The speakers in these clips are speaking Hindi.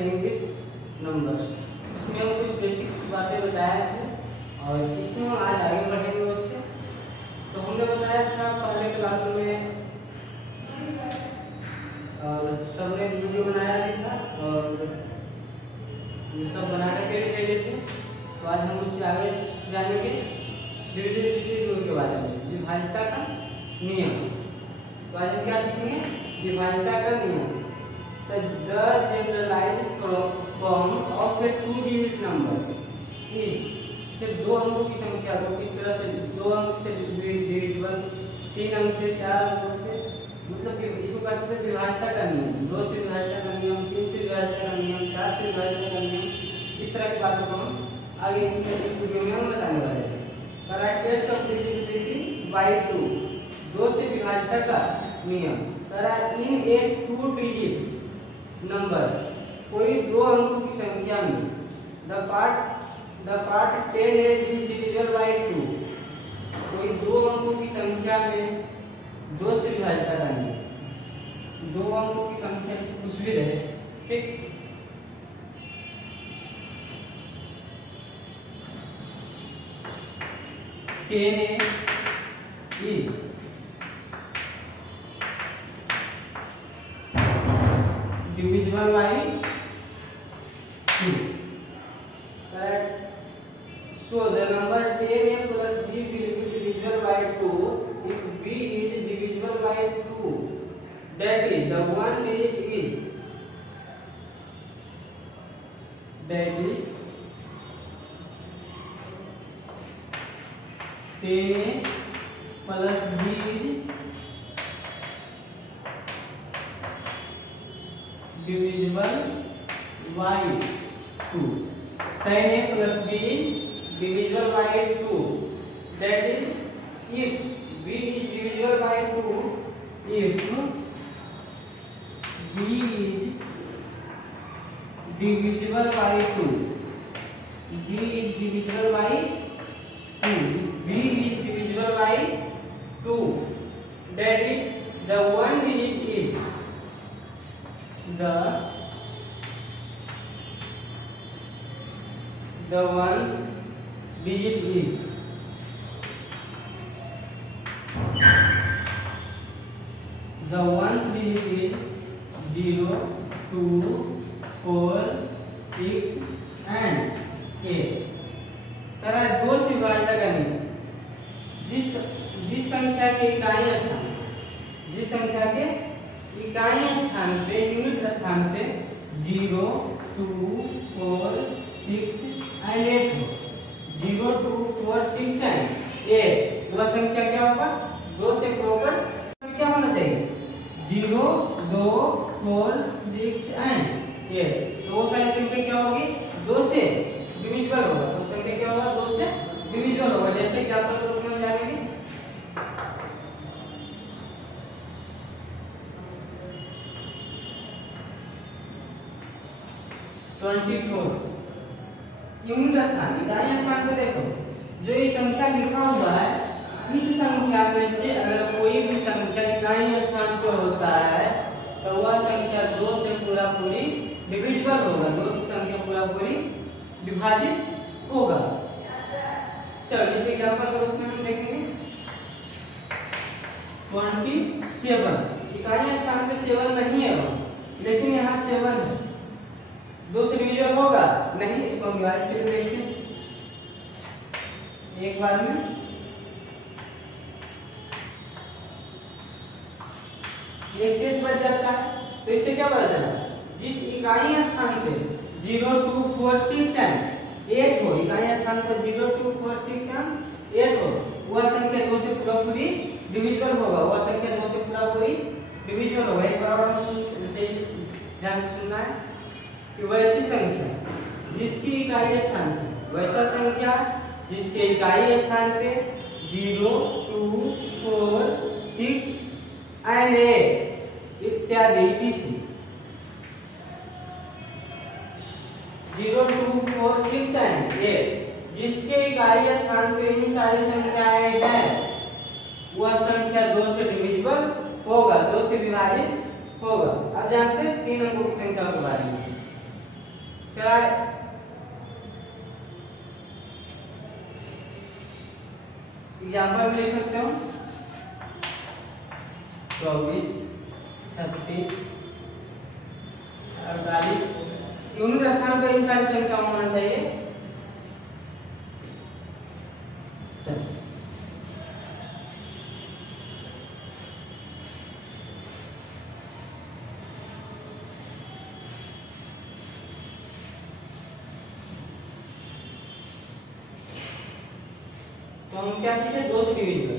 Playing with numbers. इसमें हम कुछ बेसिक बातें बताए थे और इसमें हम आज आगे बढ़ेंगे उससे। तो हमने बताया था पहले क्लास में और सबने वीडियो बनाया भी था और ये सब बना करके भी भेजे थे। तो आज हम उससे आगे जानेंगे डिविजिबिलिटी रूल के बारे में, विभाज्यता का नियम। तो आज हम क्या सीखेंगे? विभाज्यता का नियम। The generalized form of a two-digit number is जब दो अंकों की संख्या को किस तरह से दो अंक से डिविजिबल, तीन अंक से, चार अंक से, मतलब इसको कह सकते हैं विभाज्यता का नियम। दो से विभाज्यता का नियम, तीन से विभाज्यता का नियम, चार से विभाज्यता का नियम, इस तरह की बातों को हम आगे इस वीडियो में हम बताने वाले हैं। Test of divisibility by two, दो से विभाज्यता का नियम। In a two digit number, कोई दो अंकों की संख्या में the part 10 is divisible by 2, कोई दो अंकों की संख्या में दो से विभाज्यता करेंगे। दो अंकों की संख्या कुछ भी रहे, ठीक, divisible by 2. Correct. So the number 10a plus b will be divisible by 2 if b is divisible by 2. That is the one digit is 10a plus b is divisible by 2. 10a plus b divisible by 2. That is, if b is divisible by 2, if b is divisible by 2, b is divisible by 2, b is divisible by 2, that is the one digit is the ones digit is the ones digit is 0, 2, 4, 6 and 8। तरह दो से विभाज्यता करनी, जिस संख्या के इकाई स्थान, जिस संख्या के इकाई स्थान पे, यूनिट स्थान पे 0, 2, 4, 6 एंड 8 हो। 0, 2, 4, 6 एंड 8 वह संख्या क्या होगा? दो से क्रॉस क्या होना चाहिए? 0, 2, 4, 6 एंड 8। तो वो सारी संख्या क्या होगी? दो से डिविजिबल होगा। तो संख्या क्या होगा? दो से डिविजिबल होगा। जैसे कि आप लोग जानेंगे 24 यूनिट स्थान, इकाई स्थान पे देखो, जो ये संख्या लिखा हुआ है, इस संख्या में से अगर कोई भी संख्या इकाई स्थान पे होता है तो वह संख्या दो से पूरा पूरी डिविजिबल होगा, दो से संख्या पूरा पूरी विभाजित होगा। चलो इसे एग्जांपल के रूप में हम देखेंगे 27, इकाई स्थान पे 7 नहीं है लेकिन यहाँ 7 है, दो से डिविजिबल होगा नहीं, इसको हम विभाजित करके देखते हैं एक बार में। एक शेष बच जाता है, तो इससे क्या पता चला? जिस इकाई स्थान पे 0, 2, 4, 6 एंड 8 हो, इकाई स्थान पर 0, 2, 4, 6 एंड 8 हो, वह संख्या दो से पूरा पूरी डिविजिबल होगा, वह संख्या दो से पूरा पूरी डिविजिबल होगा। एक बार और हम ध्यान से सुनना है कि वैसी संख्या जिसकी इकाई स्थान पे, वैसा संख्या जिसके इकाई स्थान पे 0, 2, 4, 6 एंड 8 इत्यादि etc 0, 2, 4, 6 एंड 8 जिसके इकाई स्थान पे इन सारी संख्याएं हैं, वह संख्या दो से डिविजिबल होगा, दो से विभाजित होगा। अब जानते हैं तीन अंकों की संख्या के बारे में। एग्जाम्पल लिख सकते हो 24, 36, 48 यूनिट स्थान पर इन सारी संख्याओं होना चाहिए। तो हम क्या सीखे, 2 से डिवीज कर।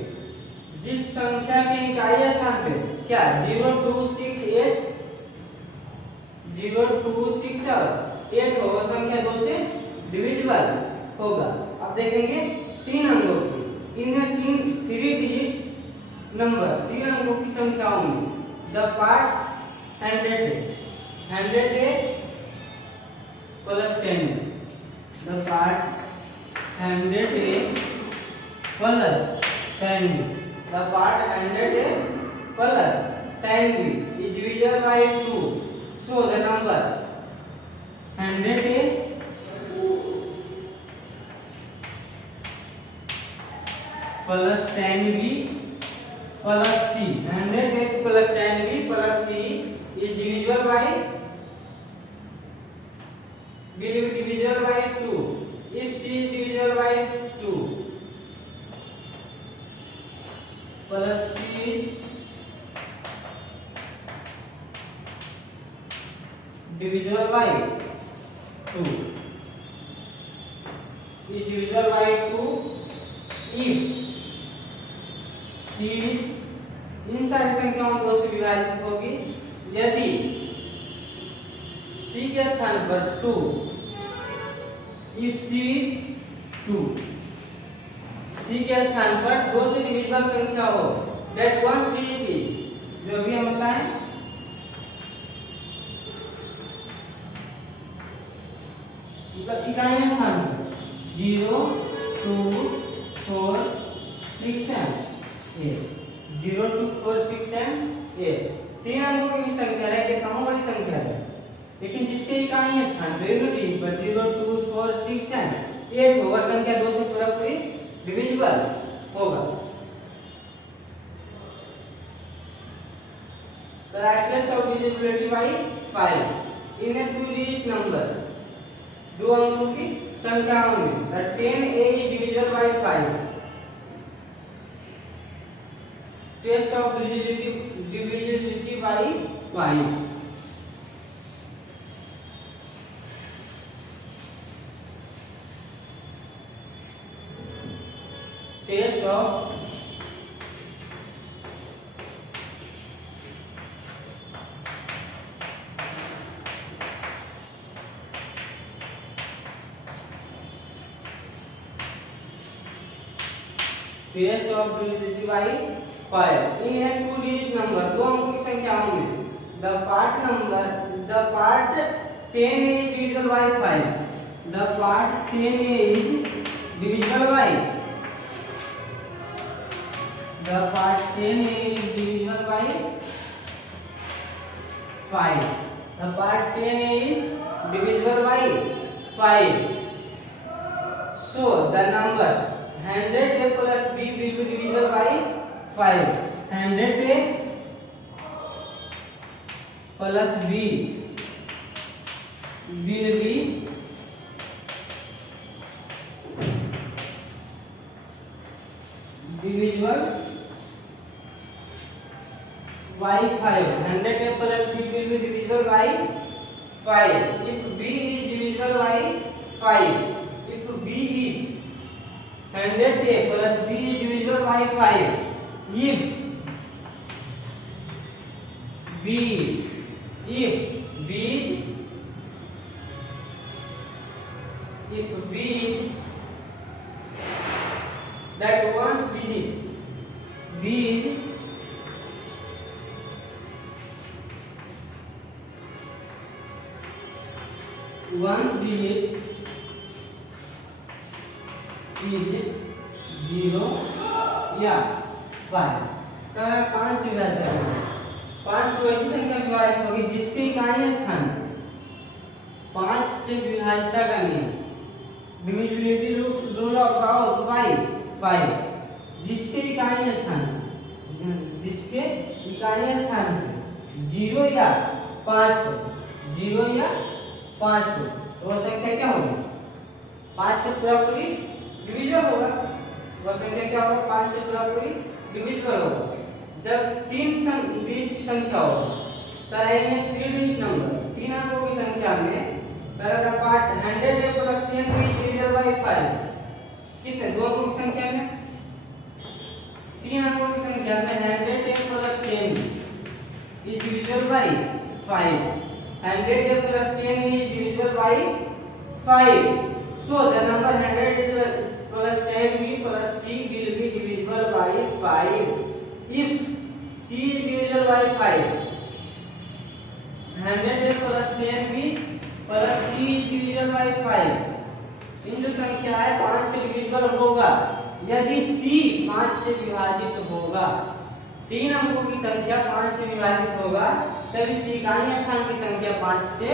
जिस संख्या के इकाई स्थान पे क्या 0268 हो, वो संख्या 2 से डिविजिबल होगा। अब देखेंगे 3 अंकों की, इन्हें 3 डिजिट नंबर 3 अंकों की संख्याओं में द पार्ट 100 है प्लस 10, द पार्ट 100 है प्लस 10, द पार्ट 100 है plus 10 is divisible by 2, so the number 100 है plus 10b plus c, 100 plus 10b plus c is divisible by, will be divisible by 2. If c is divisible by 2 plus c divisible by 2 is divisible by 2 if c इन सारी संख्याओं को से विभाजित होगी यदि c के स्थान पर 2, if c 2, c के स्थान पर 2 से डिविजिबल संख्या हो, that once digit जो भी हम बताएं इकाई स्थान 0, 2, 4, 6 and 8, 0, 2, 4, 6 and 8 3 अंकों की संख्या है, ये कम वाली संख्या है, लेकिन जिसके इकाई स्थान पे यूनिटी पर 0, 2, 4, 6 and 8 होगा, संख्या 2 से पूरी डिविजिबल होगा। The rightness of divisibility by 5 in a 2-digit number, 2 अंकों की संख्याओं में the 10a is divisible by 5. Test of divisibility by 5. Test of divisibility by 5 in a 2-digit number, 2 अंकों की संख्याओं में the part 10a is divisible by 5, the part 10a is divisible by, the part 10a is divisible by 5, the part 10a is divisible by 5, so the numbers 100a plus b will be divisible by 5, 100a plus b will be divisible by 5, 100a plus b will be divisible by 5 if b is divisible by 5, if b is 100a plus b is divisible by 5, if b that once digit b once digit is 0 या 5, तो 5 से विभाजित करेंगे, 5 को ऐसी संख्या विभाजित होगी जिसके इकाई स्थान 5 से विभाजित करनी है। डिविजिबिलिटी रूल ऑफ 5 जिसके इकाई स्थान पे 0 या 5 हो, 0 या 5 हो तो वह संख्या क्या होगी? 5 से पूरा पूरी डिविजिबल होगा। वह संख्या क्या होगा? 5 से पूरा पूरी डिविजिबल होगा। जब 3 डिजिट की संख्या होगी तो रहेंगे 3 डिजिट नंबर, 3 अंकों की संख्या में पहला पार्ट 100 प्लस 10 डिविजिबल बाय 5 कितने? 2 अंकों की संख्या में 3 अंकों की संख्या में 100 plus 10 is divisible by 5. 100 plus 10 is divisible by 5. So the number 100 plus 10b plus c will be divisible by 5. If c is divisible by 5, 100 plus 10b plus c is divisible by 5. इन जो संख्या है 5 से डिविजिबल होगा यदि c 5 से विभाजित होगा। 3 अंकों की संख्या 5 से विभाजित होगा तब इसकी इकाई स्थान की संख्या 5 से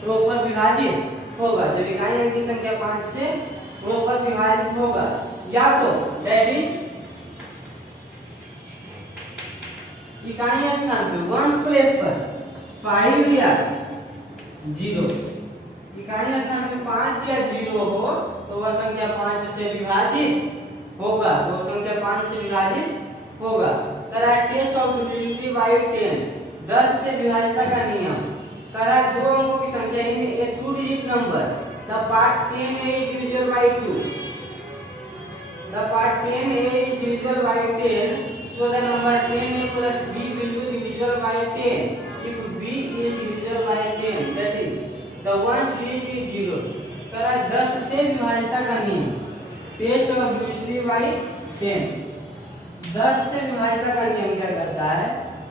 प्रॉपर विभाजित होगा। जब इकाई अंक की संख्या 5 से प्रॉपर विभाजित होगा या तो दैट इकाई स्थान पे वंस प्लेस पर 5 या 0, इकाई स्थान पे 5 या 0 हो तो वह संख्या 5 से विभाजित होगा, तो संख्या 5 से विभाजित होगा। टेस्ट ऑफ डिविजिबिलिटी बाय 10, 10 से विभाज्यता का नियम। 2 अंकों की संख्या इनमें एक 2 digit number, the part 10a is divisible by 2, the part 10a is divisible by 10, so the number 10a plus b will be divisible by 10 if b is divisible by 10, that is the ones digit is 0। 10 से विभाज्यता का नियम, टेस्ट ऑफ डिविजिबिलिटी बाय 10। 10 से विभाज्यता का नियम क्या करता है?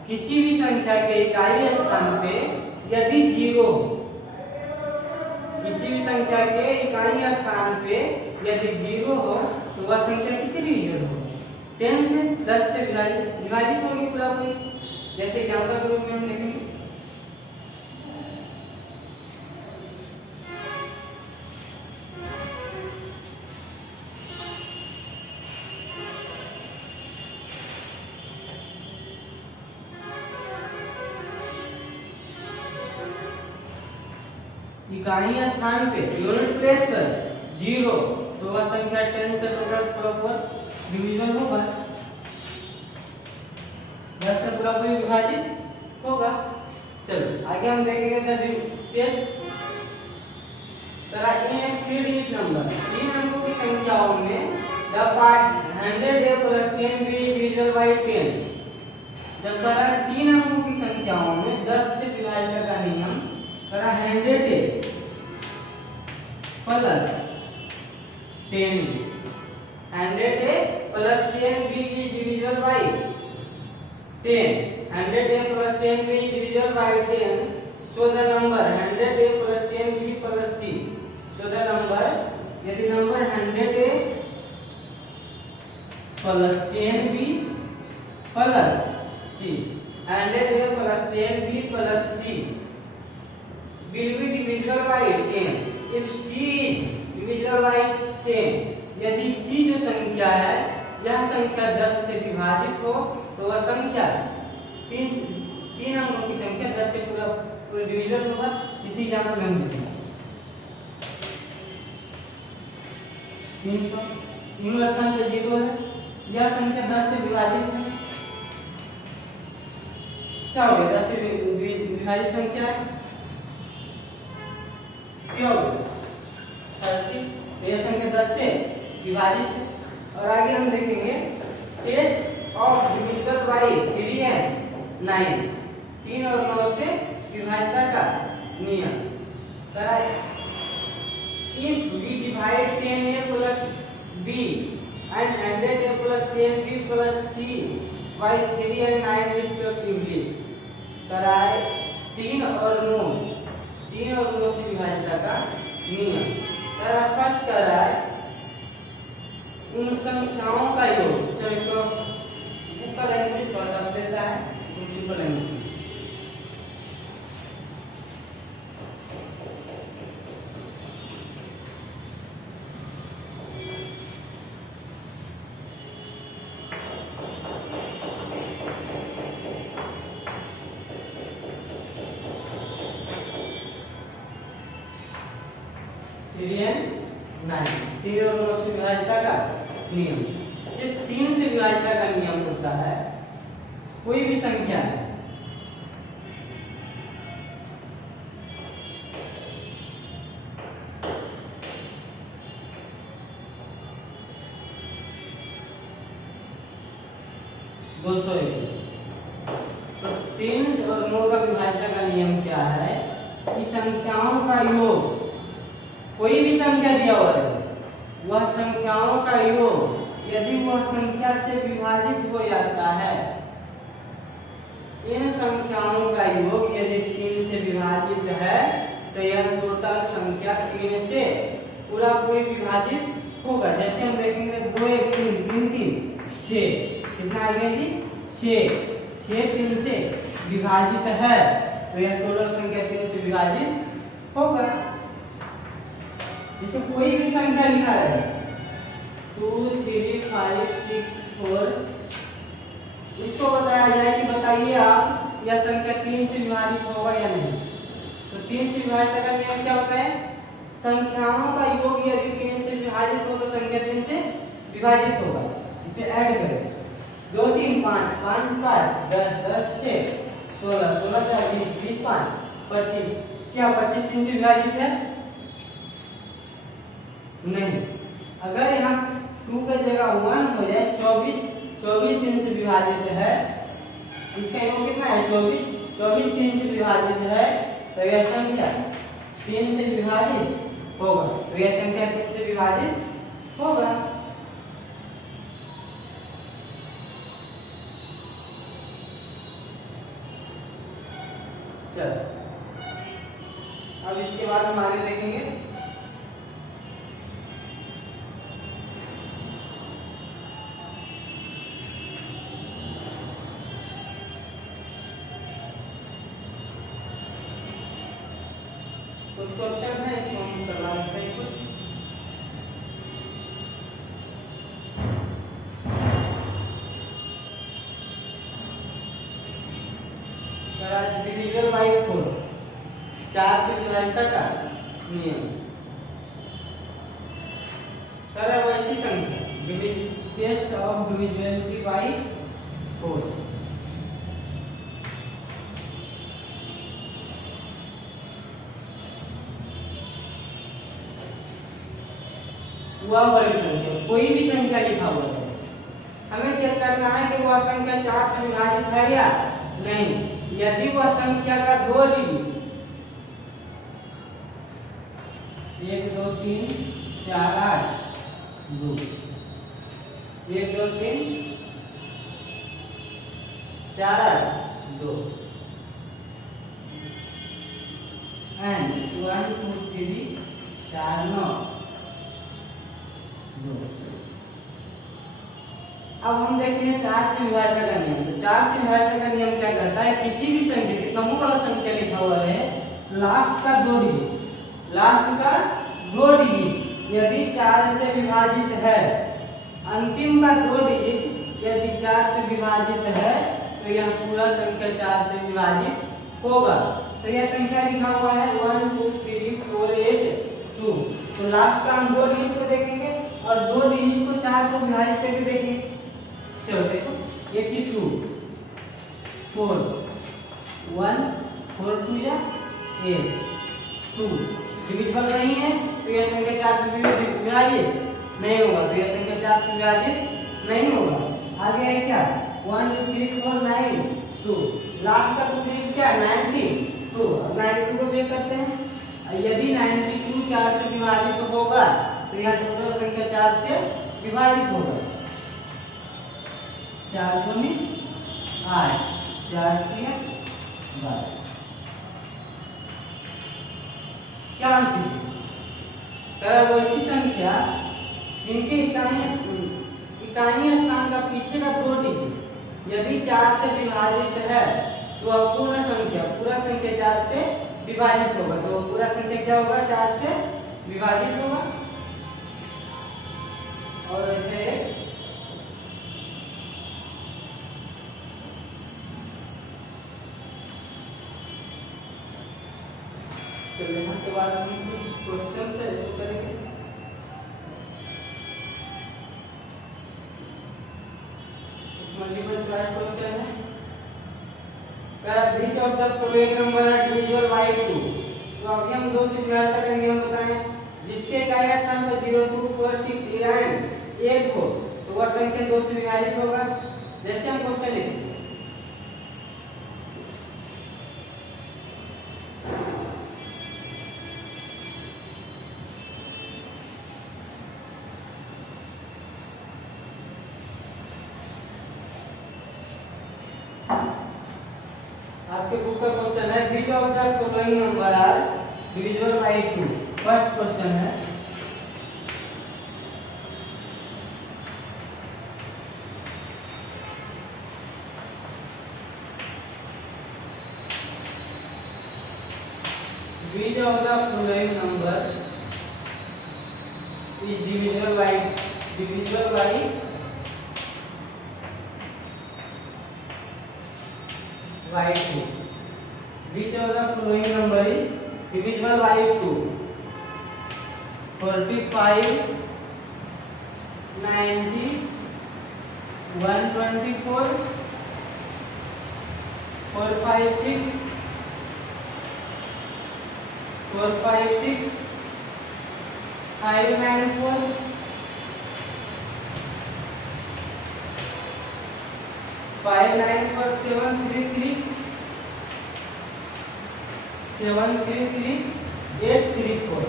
किसी भी संख्या के इकाई स्थान पे यदि 0, किसी भी संख्या के इकाई स्थान पे यदि 0 हो तो वह संख्या किसी भी डिजिट हो 10 से 10 से विभाजित होगी पूरा पूरी। जैसे एग्जांपल के रूप में हम देखेंगे इकाई स्थान पे यूनिट प्लेस पर 0 तो वह संख्या 10 से प्रॉपर डिविजिबल होगा, 10 से पूरा पूरी विभाजित होगा। चलो आगे हम देखेंगे टेस्ट। इन 3 डिजिट नंबर, 3 अंकों की संख्याओं में the part 100a plus 10b is divisible by 10। जब 3 अंकों की संख्याओं में 10 से विभाज्यता का नियम 100a plus 10b, 100a plus 10b is divisible by 10, 100a plus 10b is divisible by 10, so the number 100a plus 10b plus c, so the number यदि number 100a plus 10b plus c, 100a plus 10b plus c will be divisible by 10 if c is divisible by 10। यदि c जो संख्या है यह संख्या 10 से विभाजित हो तो वह संख्या 3 अंकों की संख्या 10 से पूरा डिविजिबल होगा। इसी एग्जांपल में हम देखेंगे 300 तीनों स्थान पे 0 है, यह संख्या 10 से विभाजित है, क्या हो गया? 10 से विभाजित संख्या है, क्या हो गया? 30। यह संख्या 10 से विभाजित है। और आगे हम देखेंगे test of divisible by 3 and 9, 3 और 9 से विभाज्यता का नियम। If we divide 10a plus b and 100a plus 10b plus c by 3 and 9 respectively, 3 और 9 से विभाज्यता का नियम। फर्स्ट कर रहा है उन संख्याओं का योग। चलो इसको ऊपर लैंग्वेज बता देता है, सिंपल लैंग्वेज। 3 and 9, 3 और 9 से विभाज्यता का नियम। ये 3 से विभाज्यता का नियम होता है, कोई भी संख्या है तो 3 और 9 का विभाज्यता का नियम क्या है कि संख्याओं का योग, कोई भी संख्या दिया हुआ है, वह संख्याओं का योग यदि वह संख्या से विभाजित हो जाता है, इन संख्याओं का योग यदि 3 से विभाजित है तो यह टोटल संख्या 3 से पूरा पूरी विभाजित होगा। जैसे हम देखेंगे 2 1 3 3 3 6, कितना आ गया जी 6 3 से विभाजित है तो यह टोटल संख्या 3 से विभाजित होगा। इसे कोई भी संख्या लिखा है 2 3 5 6 4, इसको बताया जाए कि बताइए आप यह संख्या 3 से विभाजित होगा या नहीं। तो 3 से विभाजित का नियम क्या होता है, संख्याओं का योग यदि 3 से विभाजित हो तो संख्या 3 से विभाजित होगा। इसे ऐड करें 2 3 5 5 5 10 10 6 16 16 4 20 20 5 25, क्या 25 3 से विभाजित है? नहीं। अगर यहाँ 2 की जगह 1 हो जाए 24 24 3 से विभाजित है, इसका योग कितना है 24 24 3 से विभाजित है तो यह संख्या 3 से विभाजित होगा, तो यह संख्या 3 से विभाजित होगा। चलो अब इसके बाद हम आगे देखेंगे कुछ क्वेश्चन है, इसको हम करवा लेते हैं कुछ। डिविजन बाय 4, 4 से विभाज्यता का नियम। वैसी संख्या टेस्ट ऑफ डिविजिबिलिटी बाय 4। वह बड़ी संख्या, कोई भी संख्या लिखा हुआ है, हमें चेक करना है कि वह संख्या 4 से विभाजित है या नहीं। यदि वह संख्या का 2 डिजिट 1 2 3 4 8 2 1 2 3 4 8 2 एंड 1 2 3 4 9 2। अब हम देखते हैं 4 से विभाज्यता का नियम। तो 4 से विभाज्यता का नियम क्या करता है, किसी भी संख्या, कितना बड़ा संख्या लिखा हुआ है, लास्ट का 2 डिजिट, लास्ट का 2 डिजिट यदि 4 से विभाजित है, अंतिम का 2 डिजिट यदि 4 से विभाजित है तो यह पूरा संख्या 4 से विभाजित होगा। तो यह संख्या लिखा हुआ है 1 2 3 4 8 2, तो लास्ट का हम 2 डिजिट को देखेंगे और 2 डिजिट को 4 से विभाजित करके देखेंगे। चलो देखो 82 4 1 4 2 या 8 2 डिविजिबल नहीं है तो यह संख्या 4 से विभाजित नहीं होगा, तो यह संख्या 4 से विभाजित नहीं होगा। आगे है क्या 1 2 3 4 9 2, लास्ट का 2 डिजिट क्या 92, अब 92 को देख करते हैं। यदि 92 4 से विभाजित होगा तो यह टोटल संख्या 4 से विभाजित होगा। 4 दूनी 8 4 3 12। क्या वैसी संख्या जिनके इकाई स्थान का पीछे का 2 डिजिट यदि 4 से विभाजित है तो पूर्ण संख्या, पूरा संख्या 4 से विभाजित होगा, तो पूरा संख्या क्या होगा 4 से विभाजित होगा। और है चलो यहाँ के बाद हम कुछ क्वेश्चन है इसको करेंगे। Of the following number are divisible by 2। तो अभी हम 2 से विभाज्य का नियम बताएं, जिसके इकाई स्थान पर 0, 2, 4, 6 एंड 8 हो तो वह संख्या 2 से विभाजित होगा। जैसे हम क्वेश्चन लिखें, आपके बुक का क्वेश्चन है which of the following number are divisible by 2। First question है which of the following number is divisible by 2? Which of the following number is divisible by 2? 45, 90, 124, 456, 456, 594, 594, 733, 733, 834।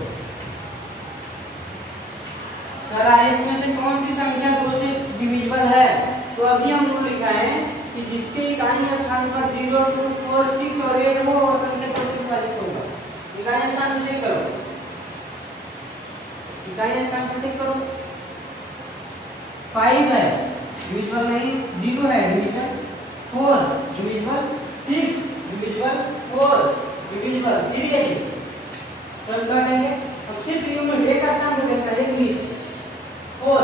इसमें से कौन सी संख्या 2 से डिविजिबल है? तो अभी हम लोग लिखा है कि जिसके इकाई स्थान पर 0, 2, 4, 6 और 8 हो और संख्या 2 से विभाजित होगा। इकाई स्थान चेक करो, इकाई स्थान पर चेक करो, 5 है डिविजिबल नहीं, 0 है डिविजिबल, 4 डिविजिबल, 6 डिविजिबल, 4 डिविजिबल, 3 है। तो काटेंगे, अब सिर्फ ये में एक का स्थान को देखना है, 4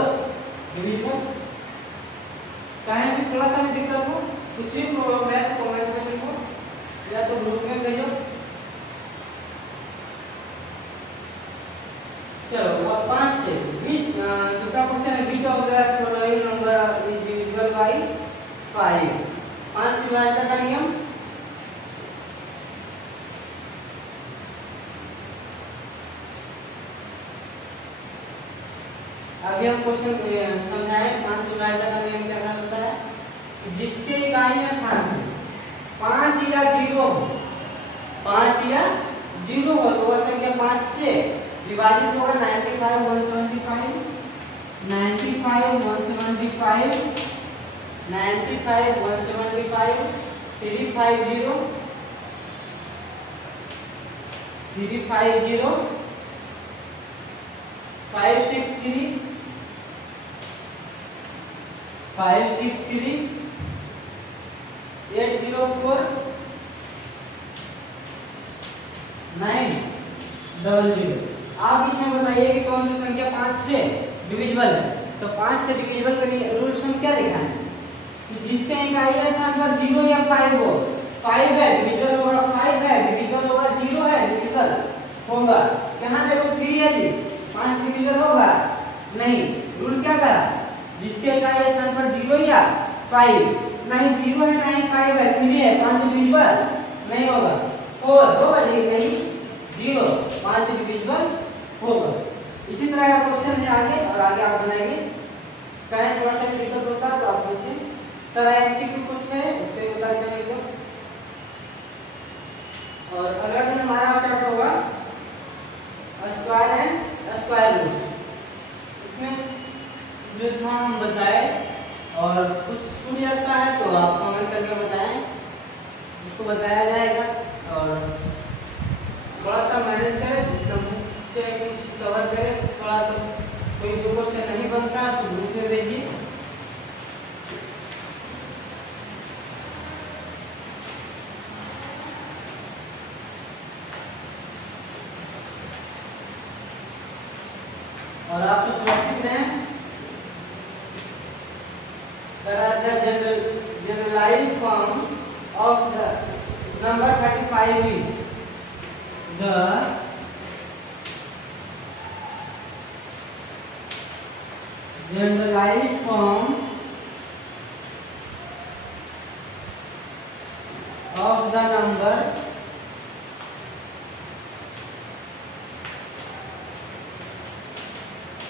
डिविजिबल। कहीं भी थोड़ा सा नहीं दिख रहा हो, कुछ भी प्रॉब्लम है तो कमेंट में लिखो या तो ग्रुप में भेजो। चलो अब 5 से दूसरा क्वेश्चन है which of the following number is divisible by 5। 5 से विभाज्य का नियम, अभी हम क्वेश्चन समझाएं। 5 से विभाज्य का नियम क्या होता है? जिसके इकाई स्थान पर 5 या 0 हो, 5 या 0 हो तो वह संख्या 5 से विभाजित होगा। 95, 175, 95, 175, 95, 175, 350, 350, 563, 563, 804, 900। आप इसमें बताइए कि कौन सी संख्या 5 से डिविजिबल है। तो 5 से डिविजिबल का रूल्स हम क्या देखा है कि जिसके इकाई स्थान पर 0 या 5 हो, 5 है डिविजिबल होगा, 5 है डिविजिबल होगा, 0 है डिविजिबल होगा। यहाँ देखो 3 है जी, 5 डिविजिबल होगा नहीं। रूल क्या करा? जिसके इकाई स्थान पर 0 या 5, नहीं 0 है नहीं 5 है, 3 है, 5 डिविजिबल नहीं होगा, 4 होगा जी नहीं 0, 5 डिविजिबल होगा। इसी तरह का क्वेश्चन है आगे, और आगे आप बनाएंगे। कहीं थोड़ा सा दिक्कत होता है तो आप पूछें। तरह एमसीक्यू कुछ है उससे बता देंगे। और अगला दिन हमारा स्टार्ट होगा स्क्वायर एंड स्क्वायर रूट। इसमें जो था हम बताए, और कुछ छूट जाता है तो आप कमेंट करके बताएं, उसको बताया जाएगा। और थोड़ा सा मैनेज करें, जितना से कुछ कवर करें। थोड़ा तो कोई दो क्वेश्चन नहीं बनता तो ग्रुप में भेजिए। और आप तो सुरक्षित रहें। Generalised form of the number 35 is the generalized form of the number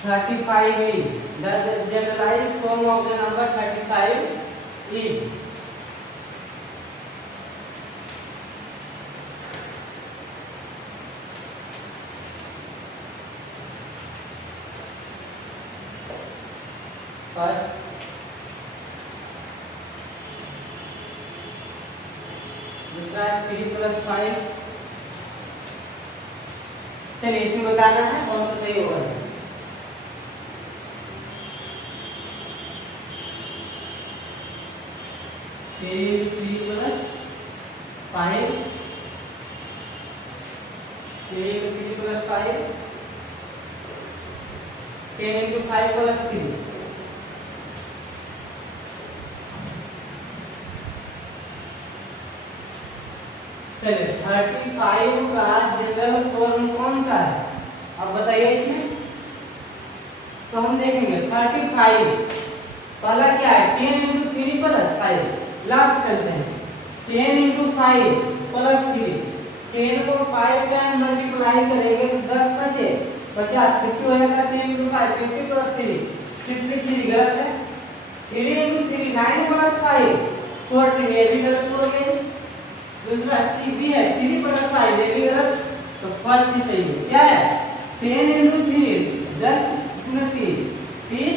35e. The generalized form of the number 35e. First, दूसरा 3 + 5. चलिए इसमें बताना है कौन सा सही होगा. 3 + 5. 3 + 5. 10 × 5 + 3. चलिए 35 का जनरल फॉर्म कौन सा है अब बताइए इसमें. तो हम देखेंगे 35 पहला क्या है 10 × 3 + 5. लास्ट करते हैं 10 × 5 + 3. 10 को 5 टाइम मल्टीप्लाई करेंगे तो 10 बचे 50. 50 हो जाता है 10 × 5 50 + 3 53. गलत है. 3 × 3 9 + 5 14. ये भी गलत हो गया. दूसरा सी बी है 3 + 5 ये भी गलत. तो फर्स्ट ही सही है. क्या है 10 × 3 10 × 3 30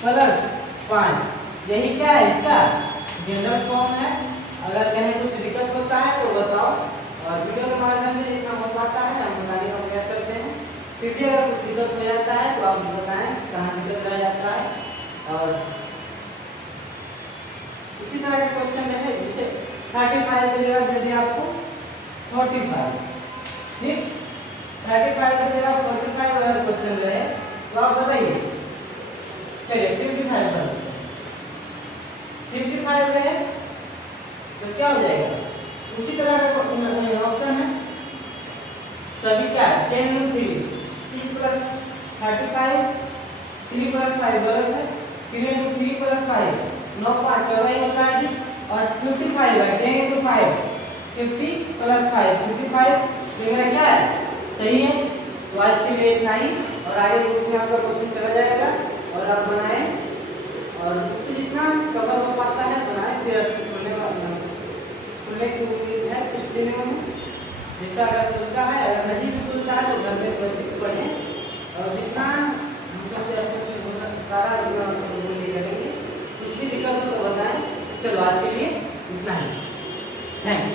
+ 5. यही क्या है इसका जनरल फॉर्म है. अगर कहीं कुछ दिक्कत होता है तो बताओ और वीडियो के माध्यम से जितना हो पाता है हम बताने का प्रयास करते हैं. फिर भी अगर कुछ दिक्कत हो जाता है तो आप बताएं कहाँ दिक्कत रह जाता है. और इसी तरह के क्वेश्चन में है जैसे 35 के जगह दे दिया आपको 45. ठीक 35 के जगह 45 वाला क्वेश्चन रहे तो आप बताइए. चलिए 55 पर 55 रहे तो क्या हो जाएगा. उसी तरह का ऑप्शन है सभी क्या है 10 × 3 30 + 35 3 + 5 गलत है. 3 × 3 + 5 9 5 14 होता है जी. और 55 है 10 × 5 50 + 5 55. तो मेरा क्या है सही है. तो आज के लिए इतना ही और आगे ग्रुप में आपका क्वेश्चन चला जाएगा और आप बनाएं और उससे जितना कवर हो पाता है बनाएं. फिर खुलने की उम्मीद है कुछ दिनों में. जैसा अगर खुलता है अगर नहीं भी खुलता है तो घर में सुरक्षित पढ़ें और जितना हमको सारा करेंगे. कुछ भी दिक्कत हो तो बताएं. चलो आज के लिए इतना ही. थैंक्स.